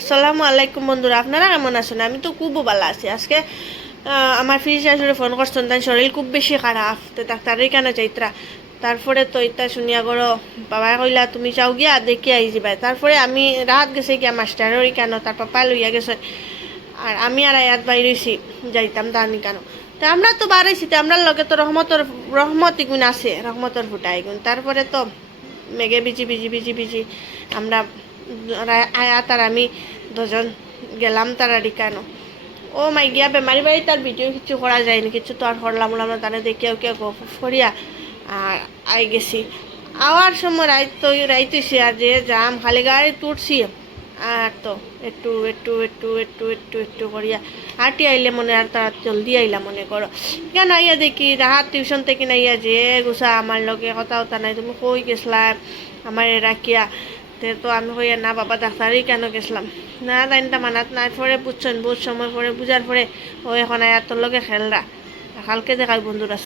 আসসালামু আলাইকুম বন্ধুরা, আপনারা কেমন আছেন? আমি তো খুব ভালো আছি। আজকে আমার ফিজ শাশুড়ি ফোন করছেন, তাই শরীর খুব বেশি খারাপ, তো ডাক্তারের কেন যাইতরা। তারপরে তো ইতা শুনিয়া করো বাবাই কইলা তুমি চাও গিয়া দেখি আই যাবাই। তারপরে আমি রাত গেছে গিয়া মাস্টারের কেন তার পাপা লইয়া গেছে, আর আমি আর আয়াত বাইরেছি যাইতাম তানি কেন। তো আমরা তো বাড়াইছি, তো আমরা লগে তো রহমত ইগুণ আছে, রহমতর ফুটা ইগুণ। তারপরে তো মেঘে বিজি বিজি বিজি বিজি আমরা আয়াত আর আমি দুজন গেলাম তারারি কেন। ও মাই গিয়া বেমারি বাড়ি তার ভিডিও কিছু করা যায়নি, কিছু তো আর করলাম না, তারা দেখিয়াও কে গপ করিয়া আর আই গেছি। আওয়ার সময় রাইতেছি আর যে যাম খালি গাড়ি তুটছি, আর তো একটু একটু একটু একটু একটু একটু করিয়া হাঁটি আইলে মনে আর তারা জলদি আইলা মনে করো। কেন আইয়া দেখি রাহাত টিউশন থেকে নাইয়া যে গুছা আমার লগে কথা হতা নাই, তুমি কই গেছলা আমার রাখিয়া। তো আমি কইয়া না বাবা ডাক্তারই কেন গেছিলাম না, তাইনটা মানাত নাই। পরে বুঝছেন, বহুত সময় পরে বুঝার পরে ও এখন আয়ার তোর লগে খেলরা কালকে দেখাই বন্ধুরা।